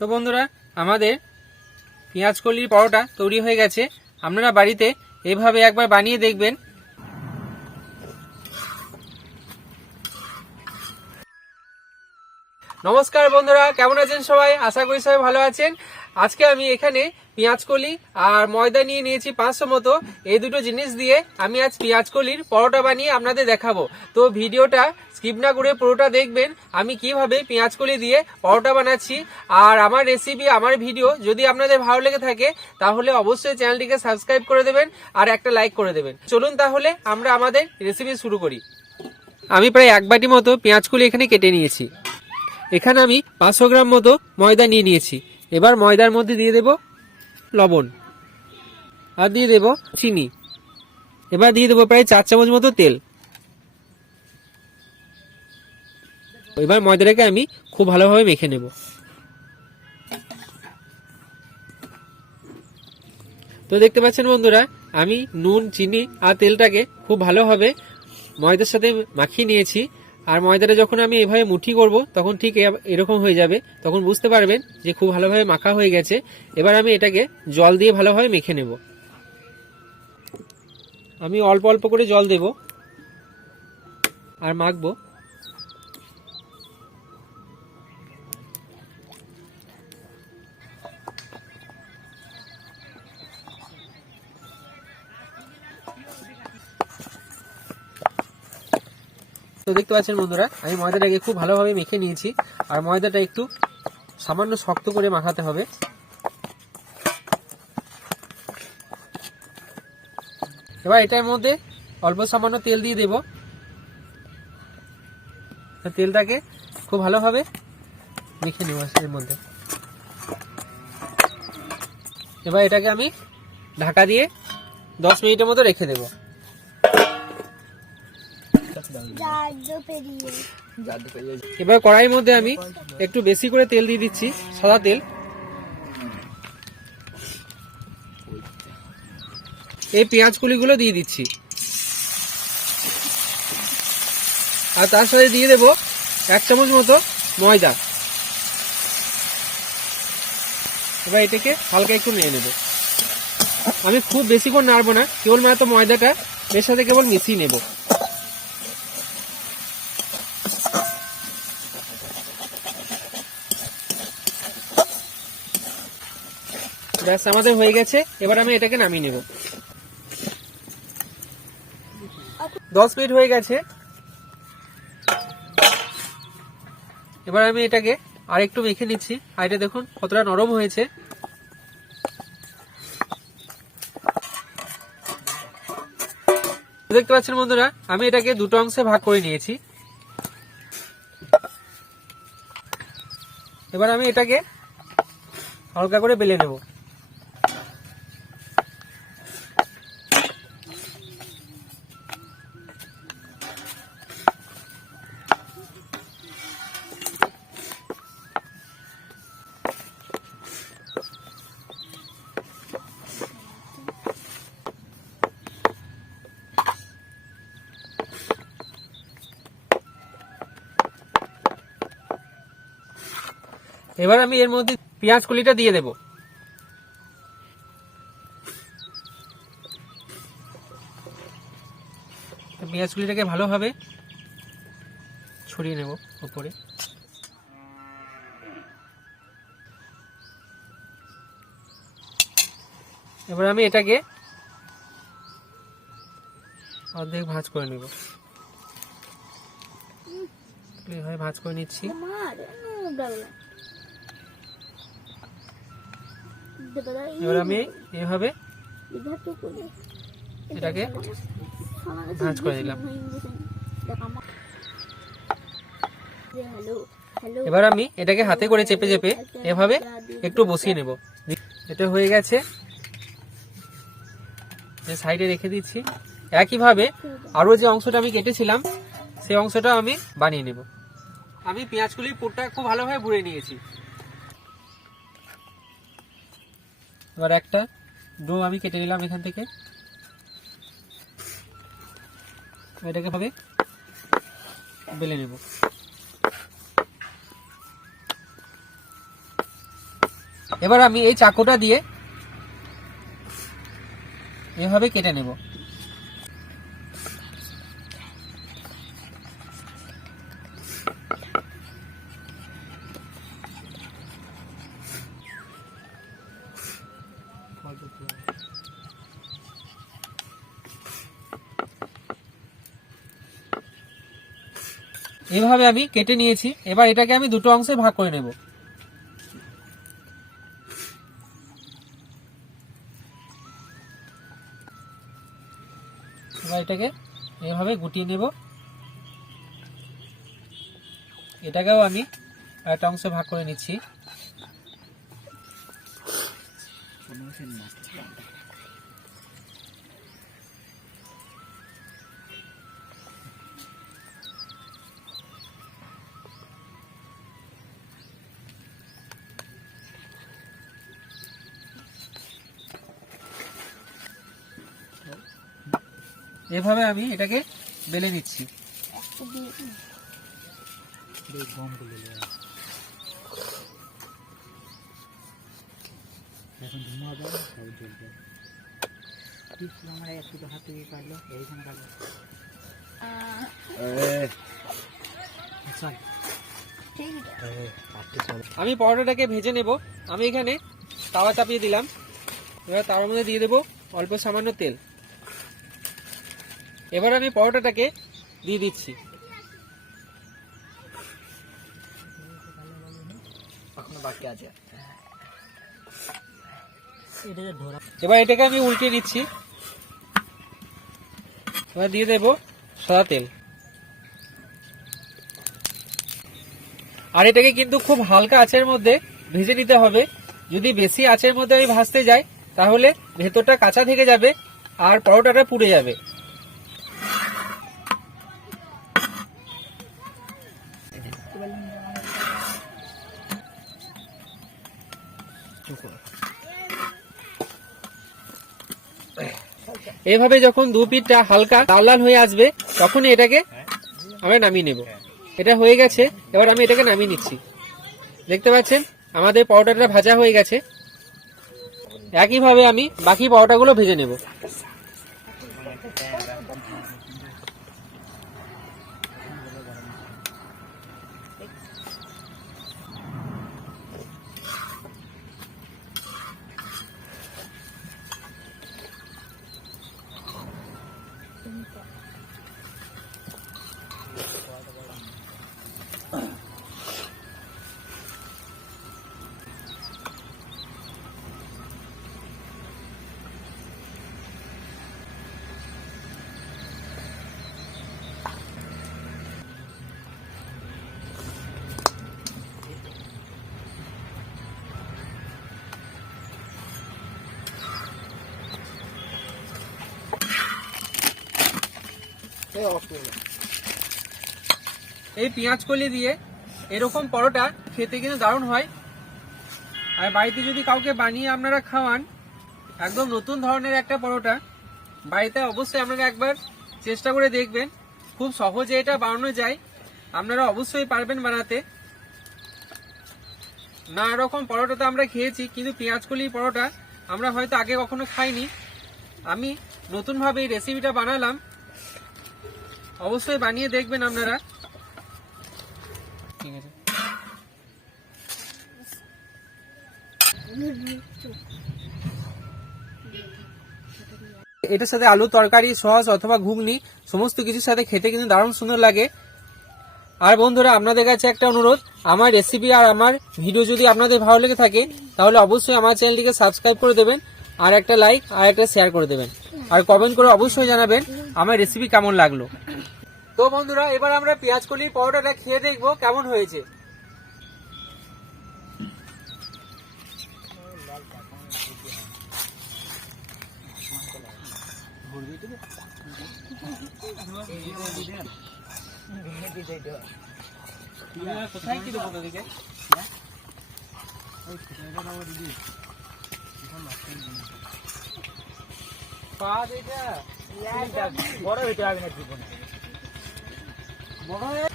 তো বন্ধুরা, আমাদের পেঁয়াজ কলির পরোটা তৈরি হয়ে গেছে। আপনারা বাড়িতে এভাবে একবার বানিয়ে দেখবেন। নমস্কার বন্ধুরা, কেমন আছেন সবাই? আশা করি সবাই ভালো আছেন। আজকে আমি এখানে পেঁয়াজ কলি আর ময়দা নিয়ে নিয়েছি পাঁচশো মতো। এই দুটো জিনিস দিয়ে আমি আজ পেঁয়াজ কলির পরোটা বানিয়ে আপনাদের দেখাবো। তো ভিডিওটা স্কিপ না করে পুরোটা দেখবেন, আমি কীভাবে পেঁয়াজ কলি দিয়ে পরোটা বানাচ্ছি। আর আমার রেসিপি আমার ভিডিও যদি আপনাদের ভালো লেগে থাকে, তাহলে অবশ্যই চ্যানেলটিকে সাবস্ক্রাইব করে দেবেন আর একটা লাইক করে দেবেন। চলুন তাহলে আমরা আমাদের রেসিপি শুরু করি। আমি প্রায় এক বাটি মতো পেঁয়াজ কলি এখানে কেটে নিয়েছি। এখানে আমি পাঁচশো গ্রাম মতো ময়দা নিয়ে নিয়েছি। এবার ময়দার মধ্যে দিয়ে দেব লবণ আর দিয়ে দেব চিনি। এবার দিয়ে দেবো প্রায় চার চামচ মতো তেল। এবার ময়দাটাকে আমি খুব ভালোভাবে মেখে নেব। তো দেখতে পাচ্ছেন বন্ধুরা, আমি নুন, চিনি আর তেলটাকে খুব ভালোভাবে ময়দার সাথে মাখিয়ে নিয়েছি। আর ময়দাটা যখন আমি এভাবে মুঠি করব, তখন ঠিক এরকম হয়ে যাবে। তখন বুঝতে পারবেন যে খুব ভালোভাবে মাখা হয়ে গেছে। এবার আমি এটাকে জল দিয়ে ভালোভাবে মেখে নেব। আমি অল্প অল্প করে জল দেব। আর মাখবো। তো দেখতে পাচ্ছেন বন্ধুরা, আমি ময়দাটাকে খুব ভালোভাবে মেখে নিয়েছি, আর ময়দাটা একটু সামান্য শক্ত করে মাখাতে হবে। এবার এটার মধ্যে অল্প সামান্য তেল দিয়ে দেব। তেলটাকে খুব ভালোভাবে মেখে নেব এর মধ্যে। এবার এটাকে আমি ঢাকা দিয়ে দশ মিনিটের মতো রেখে দেবো। এবার কড়াইয়ের মধ্যে আমি একটু বেশি করে তেল দিয়ে দিচ্ছি, সাদা তেল। এই পেঁয়াজ কুলিগুলো দিয়ে দিচ্ছি। আর তার সাথে দিয়ে দেব এক চামচ মতো ময়দা। এবার এটাকে হালকা একটু নিয়ে নেব। আমি খুব বেশিক্ষণ নাড়বো না কেবল মাত্র ময়দাটা এর সাথে কেবল মিশিয়ে নেব। ব্যাস, আমাদের হয়ে গেছে। এবার আমি এটাকে নামিয়ে নেব। দশ মিনিট হয়ে গেছে। এবার আমি এটাকে আর একটু মেখে নিচ্ছি। আর এটা দেখুন, কতটা নরম হয়েছে। দেখতে পাচ্ছেন বন্ধুরা, আমি এটাকে দুটো অংশে ভাগ করে নিয়েছি। এবার আমি এটাকে হালকা করে বেলে নেব। এবার আমি এর মধ্যে পেঁয়াজ কলিটা দিয়ে দেব। পেঁয়াজ কলিটাকে ভালোভাবে ছড়িয়ে নেব উপরে এবার আমি এটাকে অর্ধেক ভাঁজ করে নেব। এইভাবে ভাঁজ করে নিচ্ছি। এবার আমি এইভাবে এটাকে ভাঁজ করে দিলাম। এবার আমি এটাকে হাতে করে চেপে চেপে এভাবে একটু বসিয়ে নেব। এটা হয়ে গেছে। সাইডে রেখে দিচ্ছি। একইভাবে আরও যে অংশটা আমি কেটেছিলাম, সেই অংশটা আমি বানিয়ে নেব। আমি পেঁয়াজগুলির পুরটা খুব ভালোভাবে ভরে নিয়েছি। এবার একটা ডো আমি কেটে নিলাম এখান থেকে। এটাকে ভাবে বেলে নেব। এবার আমি এই চাকুটা দিয়ে এভাবে কেটে নেব। এভাবে আমি কেটে নিয়েছি। এবার এটাকে আমি দুটো অংশে ভাগ করে নেব। এবার এটাকে এভাবে গুটিয়ে নেব। এটাকেও আমি একটা অংশে ভাগ করে নিচ্ছি। এভাবে আমি এটাকে বেলে নিচ্ছি। আমি পরোটাটাকে ভেজে নেব। আমি এখানে তাওয়া চাপিয়ে দিলাম। এবার তাওয়ার মধ্যে দিয়ে দেবো অল্প সামান্য তেল। এবার আমি পরোটাটাকে দিয়ে দিচ্ছি। এবার এটাকে আমি উল্টে নিচ্ছি এবার দিয়ে দেব সাদা তেল। আর এটাকে কিন্তু খুব হালকা আঁচের মধ্যে ভেজে নিতে হবে। যদি বেশি আঁচের মধ্যে আমি ভাজতে যাই তাহলে ভেতরটা কাঁচা থেকে যাবে আর পরোটাটা পুড়ে যাবে। এভাবে যখন দু পিঠটা হালকা লাল লাল হয়ে আসবে তখন এটাকে আমরা নামিয়ে নেব। এটা হয়ে গেছে, এবার আমি এটাকে নামিয়ে নিচ্ছি। দেখতে পাচ্ছেন? আমাদের পাউডারটা ভাজা হয়ে গেছে। একইভাবে আমি বাকি পাউডারগুলো ভেজে নেব। এই পেঁয়াজ কলি দিয়ে এরকম পরোটা খেতে কিন্তু দারুণ হয়। আর বাড়িতে যদি কাউকে বানিয়ে আপনারা খাওয়ান, একদম নতুন ধরনের একটা পরোটা, বাড়িতে অবশ্যই আপনারা একবার চেষ্টা করে দেখবেন। খুব সহজে এটা বানানো যায়। আপনারা অবশ্যই পারবেন বানাতে। না এরকম পরোটা তো আমরা খেয়েছি, কিন্তু পেঁয়াজ কলি পরোটা আমরা হয়তো আগে কখনো খাইনি। আমি নতুনভাবে এই রেসিপিটা বানালাম। অবশ্যই বানিয়ে দেখবেন আপনারা। ঠিক আছে। এটার সাথে আলু তরকারি সস অথবা ঘুগনি সমস্ত কিছুর সাথে খেতে কিন্তু দারুণ সুন্দর লাগে। আর বন্ধুরা আপনাদের কাছে একটা অনুরোধ আমার রেসিপি আর আমার ভিডিও যদি আপনাদের ভালো লেগে থাকে তাহলে অবশ্যই আমার চ্যানেলটিকে সাবস্ক্রাইব করে দেবেন আর একটা লাইক আর একটা শেয়ার করে দেবেন। আর কমেন্ট করে অবশ্যই জানাবেন আমার রেসিপি কেমন লাগল। তো বন্ধুরা, এবার আমরা পেঁয়াজ কলির পরোটাটা খেয়ে দেখব কেমন হয়েছে। বড় হইতে হবে না জীবনে। Yeah.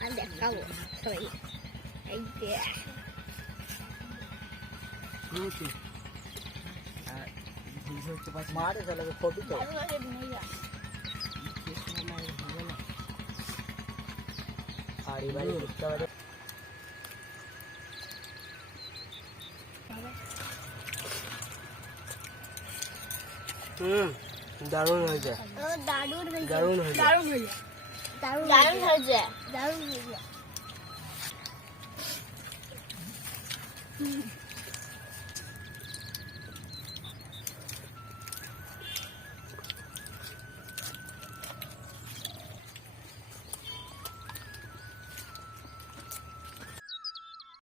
Anh đẹp câu. Sorry. Anh kia. Lucy. Ah, đi chơi cho bắt má đấy biết rồi. দারুণ হয়েছে। দারুণ হয়েছে। দারুণ হয়েছে। দারুণ দারুণ হয়েছে। দারুণ হয়েছে